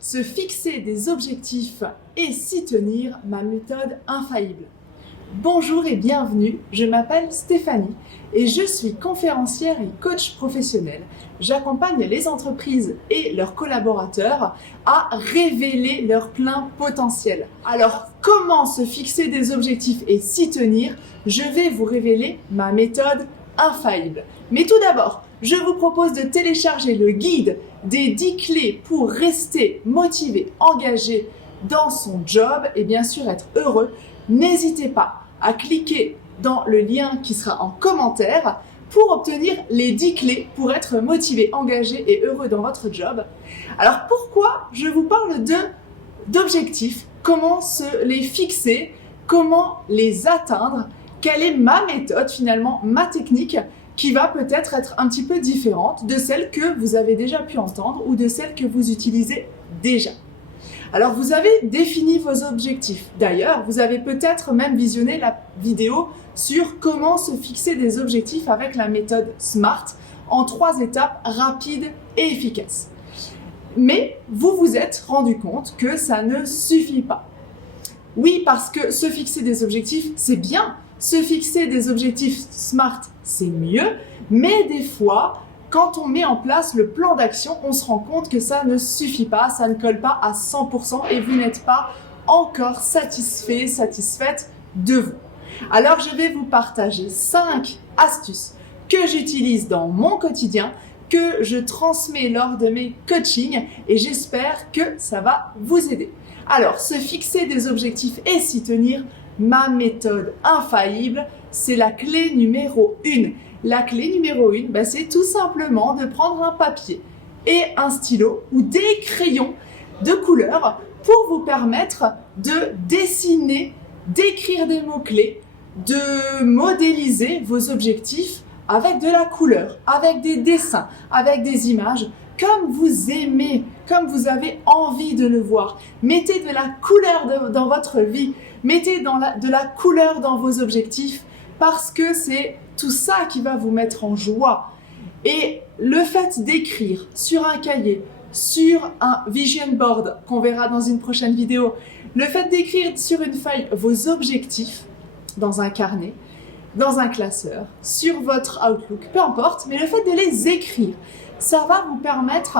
Se fixer des objectifs et s'y tenir, ma méthode infaillible. Bonjour et bienvenue, je m'appelle Stéphanie et je suis conférencière et coach professionnel. J'accompagne les entreprises et leurs collaborateurs à révéler leur plein potentiel. Alors, comment se fixer des objectifs et s'y tenir? Je vais vous révéler ma méthode infaillible. Mais tout d'abord, je vous propose de télécharger le guide des 10 clés pour rester motivé, engagé dans son job et bien sûr être heureux. N'hésitez pas à cliquer dans le lien qui sera en commentaire pour obtenir les 10 clés pour être motivé, engagé et heureux dans votre job. Alors pourquoi je vous parle d'objectifs? Comment se les fixer? Comment les atteindre? Quelle est ma méthode finalement, ma technique qui va peut-être être un petit peu différente de celle que vous avez déjà pu entendre ou de celle que vous utilisez déjà. Alors vous avez défini vos objectifs. D'ailleurs, vous avez peut-être même visionné la vidéo sur comment se fixer des objectifs avec la méthode SMART en 3 étapes rapides et efficaces. Mais vous vous êtes rendu compte que ça ne suffit pas. Oui, parce que se fixer des objectifs, c'est bien. Se fixer des objectifs SMART, c'est mieux. Mais des fois, quand on met en place le plan d'action, on se rend compte que ça ne suffit pas, ça ne colle pas à 100% et vous n'êtes pas encore satisfait, satisfaite de vous. Alors, je vais vous partager 5 astuces que j'utilise dans mon quotidien, que je transmets lors de mes coachings et j'espère que ça va vous aider. Alors, se fixer des objectifs et s'y tenir, ma méthode infaillible, c'est la clé numéro 1. La clé numéro 1, c'est tout simplement de prendre un papier et un stylo ou des crayons de couleur pour vous permettre de dessiner, d'écrire des mots-clés, de modéliser vos objectifs avec de la couleur, avec des dessins, avec des images, comme vous aimez, comme vous avez envie de le voir. Mettez de la couleur dans votre vie, mettez de la couleur dans vos objectifs parce que c'est tout ça qui va vous mettre en joie. Et le fait d'écrire sur un cahier, sur un vision board qu'on verra dans une prochaine vidéo, le fait d'écrire sur une feuille vos objectifs dans un carnet, dans un classeur, sur votre Outlook, peu importe, mais le fait de les écrire, ça va vous permettre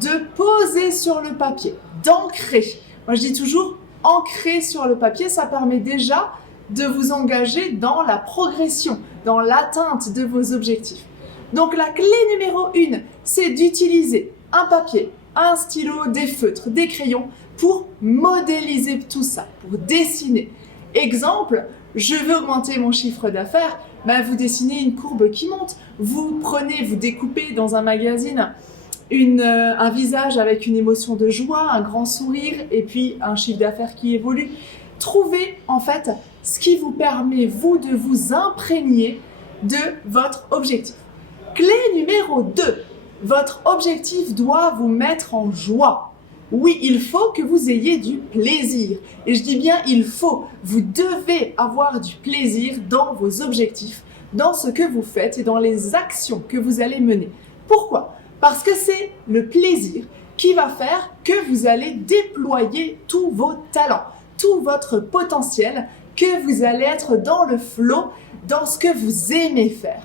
de poser sur le papier, d'ancrer. Moi je dis toujours, ancrer sur le papier, ça permet déjà de vous engager dans la progression, dans l'atteinte de vos objectifs. Donc la clé numéro 1, c'est d'utiliser un papier, un stylo, des feutres, des crayons pour modéliser tout ça, pour dessiner. Exemple, je veux augmenter mon chiffre d'affaires, vous dessinez une courbe qui monte. Vous découpez dans un magazine un visage avec une émotion de joie, un grand sourire et puis un chiffre d'affaires qui évolue. Trouvez en fait ce qui vous permet, vous, de vous imprégner de votre objectif. Clé numéro 2, votre objectif doit vous mettre en joie. Oui, il faut que vous ayez du plaisir. Et je dis bien il faut. Vous devez avoir du plaisir dans vos objectifs, dans ce que vous faites et dans les actions que vous allez mener. Pourquoi? Parce que c'est le plaisir qui va faire que vous allez déployer tous vos talents, tout votre potentiel, que vous allez être dans le flow, dans ce que vous aimez faire.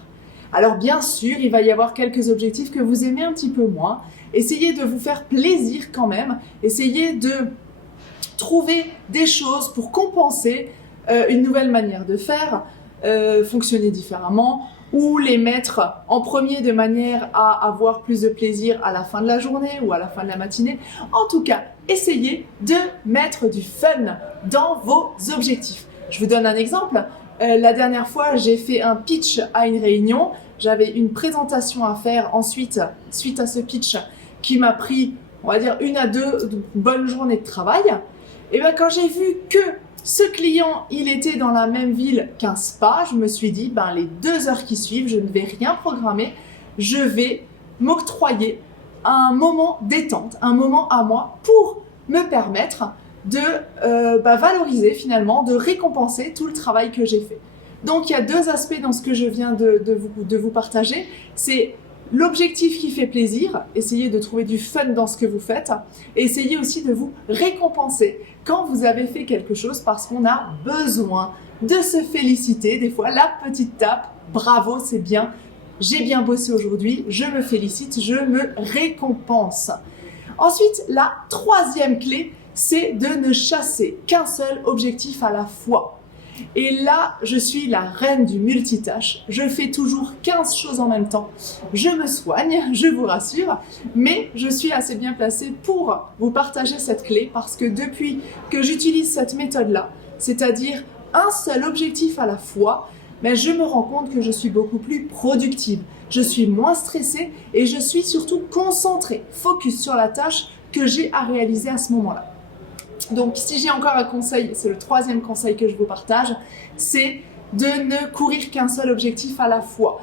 Alors bien sûr, il va y avoir quelques objectifs que vous aimez un petit peu moins. Essayez de vous faire plaisir quand même. Essayez de trouver des choses pour compenser une nouvelle manière de faire, fonctionner différemment ou les mettre en premier de manière à avoir plus de plaisir à la fin de la journée ou à la fin de la matinée. En tout cas, essayez de mettre du fun dans vos objectifs. Je vous donne un exemple. La dernière fois, j'ai fait un pitch à une réunion. J'avais une présentation à faire ensuite, suite à ce pitch, qui m'a pris, on va dire, 1 à 2 bonnes journées de travail. Et quand j'ai vu que ce client, il était dans la même ville qu'un spa, je me suis dit, les 2 heures qui suivent, je ne vais rien programmer. Je vais m'octroyer un moment détente, un moment à moi pour me permettre de valoriser finalement, de récompenser tout le travail que j'ai fait. Donc il y a 2 aspects dans ce que je viens de vous partager. C'est L'objectif qui fait plaisir, essayez de trouver du fun dans ce que vous faites. Et essayez aussi de vous récompenser quand vous avez fait quelque chose parce qu'on a besoin de se féliciter. Des fois, la petite tape, bravo, c'est bien, j'ai bien bossé aujourd'hui, je me félicite, je me récompense. Ensuite, la troisième clé, c'est de ne chasser qu'un seul objectif à la fois. Et là, je suis la reine du multitâche. Je fais toujours 15 choses en même temps. Je me soigne, je vous rassure, mais je suis assez bien placée pour vous partager cette clé parce que depuis que j'utilise cette méthode-là, c'est-à-dire un seul objectif à la fois, mais je me rends compte que je suis beaucoup plus productive. Je suis moins stressée et je suis surtout concentrée, focus sur la tâche que j'ai à réaliser à ce moment-là. Donc, si j'ai encore un conseil, c'est le troisième conseil que je vous partage, c'est de ne courir qu'un seul objectif à la fois.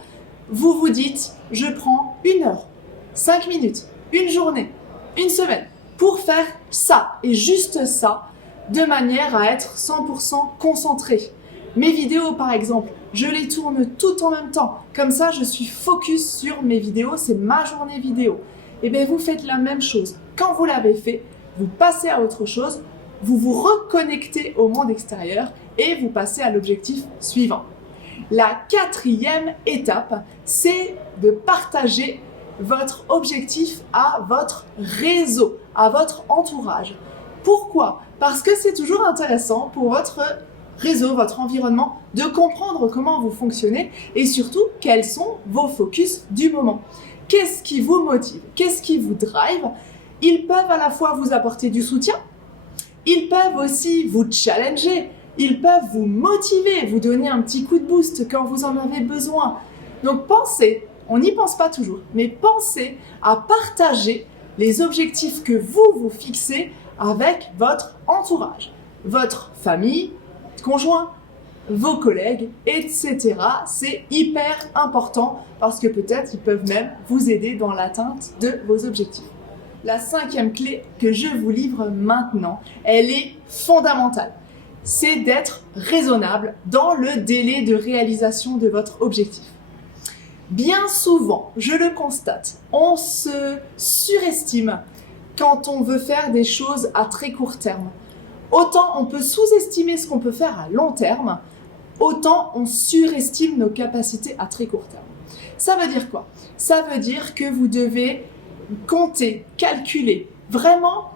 Vous vous dites, je prends 1 heure, 5 minutes, une journée, une semaine pour faire ça et juste ça de manière à être 100% concentré. Mes vidéos, par exemple, je les tourne toutes en même temps. Comme ça, je suis focus sur mes vidéos, c'est ma journée vidéo. Et bien, vous faites la même chose. Quand vous l'avez fait, vous passez à autre chose, vous vous reconnectez au monde extérieur et vous passez à l'objectif suivant. La quatrième étape, c'est de partager votre objectif à votre réseau, à votre entourage. Pourquoi ? Parce que c'est toujours intéressant pour votre réseau, votre environnement, de comprendre comment vous fonctionnez et surtout quels sont vos focus du moment. Qu'est-ce qui vous motive ? Qu'est-ce qui vous drive ? Ils peuvent à la fois vous apporter du soutien, ils peuvent aussi vous challenger, ils peuvent vous motiver, vous donner un petit coup de boost quand vous en avez besoin. Donc pensez, on n'y pense pas toujours, mais pensez à partager les objectifs que vous fixez avec votre entourage, votre famille, conjoint, vos collègues, etc. C'est hyper important parce que peut-être ils peuvent même vous aider dans l'atteinte de vos objectifs. La cinquième clé que je vous livre maintenant, elle est fondamentale. C'est d'être raisonnable dans le délai de réalisation de votre objectif. Bien souvent, je le constate, on se surestime quand on veut faire des choses à très court terme. Autant on peut sous-estimer ce qu'on peut faire à long terme, autant on surestime nos capacités à très court terme. Ça veut dire quoi ? Ça veut dire que vous devez compter, calculer, vraiment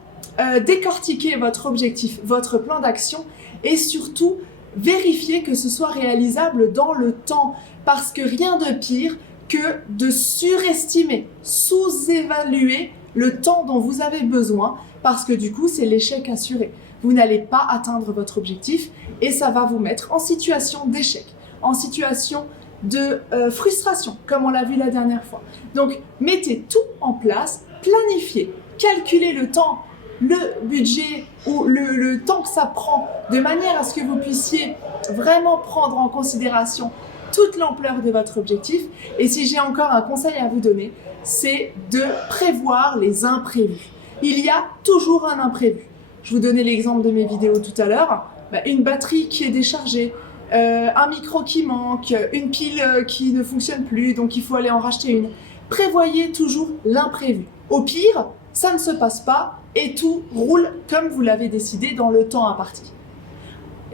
décortiquer votre objectif, votre plan d'action et surtout vérifier que ce soit réalisable dans le temps parce que rien de pire que de surestimer, sous-évaluer le temps dont vous avez besoin parce que du coup c'est l'échec assuré. Vous n'allez pas atteindre votre objectif et ça va vous mettre en situation d'échec, en situation de frustration, comme on l'a vu la dernière fois. Donc, mettez tout en place, planifiez, calculez le temps, le budget ou le temps que ça prend, de manière à ce que vous puissiez vraiment prendre en considération toute l'ampleur de votre objectif. Et si j'ai encore un conseil à vous donner, c'est de prévoir les imprévus. Il y a toujours un imprévu. Je vous donnais l'exemple de mes vidéos tout à l'heure, une batterie qui est déchargée, un micro qui manque, une pile qui ne fonctionne plus, donc il faut aller en racheter une. Prévoyez toujours l'imprévu. Au pire, ça ne se passe pas et tout roule comme vous l'avez décidé dans le temps imparti.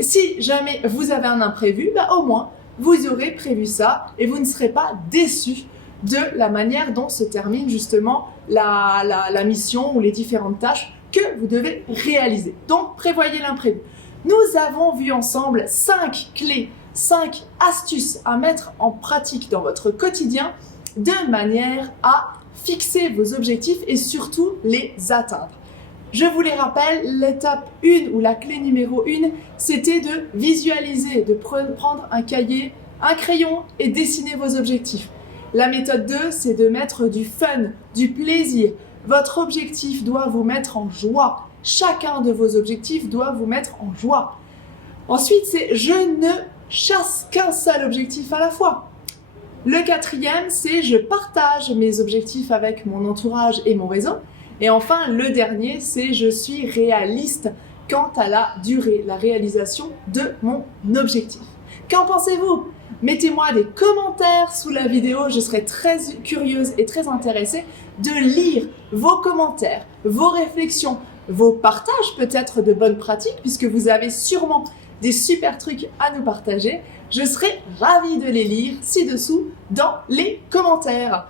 Si jamais vous avez un imprévu, au moins vous aurez prévu ça et vous ne serez pas déçus de la manière dont se termine justement la mission ou les différentes tâches que vous devez réaliser. Donc prévoyez l'imprévu. Nous avons vu ensemble 5 clés, 5 astuces à mettre en pratique dans votre quotidien de manière à fixer vos objectifs et surtout les atteindre. Je vous les rappelle, l'étape 1 ou la clé numéro 1, c'était de visualiser, de prendre un cahier, un crayon et dessiner vos objectifs. La méthode 2, c'est de mettre du fun, du plaisir. Votre objectif doit vous mettre en joie. Chacun de vos objectifs doit vous mettre en joie. Ensuite, c'est je ne chasse qu'un seul objectif à la fois. Le 4e, c'est je partage mes objectifs avec mon entourage et mon réseau. Et enfin, le dernier, c'est je suis réaliste quant à la durée, la réalisation de mon objectif. Qu'en pensez-vous ? Mettez-moi des commentaires sous la vidéo, je serai très curieuse et très intéressée de lire vos commentaires, vos réflexions, vos partages peut-être de bonnes pratiques, puisque vous avez sûrement des super trucs à nous partager. Je serai ravie de les lire ci-dessous dans les commentaires.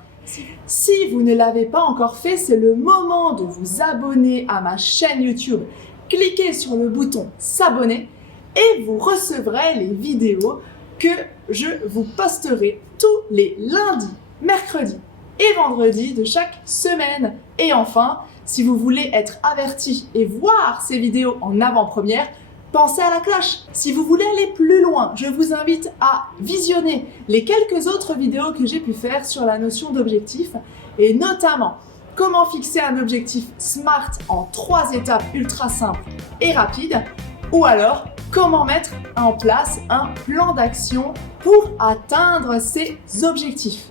Si vous ne l'avez pas encore fait, c'est le moment de vous abonner à ma chaîne YouTube. Cliquez sur le bouton s'abonner et vous recevrez les vidéos que je vous posterai tous les lundis, mercredis et vendredis de chaque semaine. Et enfin, si vous voulez être averti et voir ces vidéos en avant-première, pensez à la cloche. Si vous voulez aller plus loin, je vous invite à visionner les quelques autres vidéos que j'ai pu faire sur la notion d'objectif et notamment comment fixer un objectif SMART en 3 étapes ultra simples et rapides ou alors comment mettre en place un plan d'action pour atteindre ces objectifs.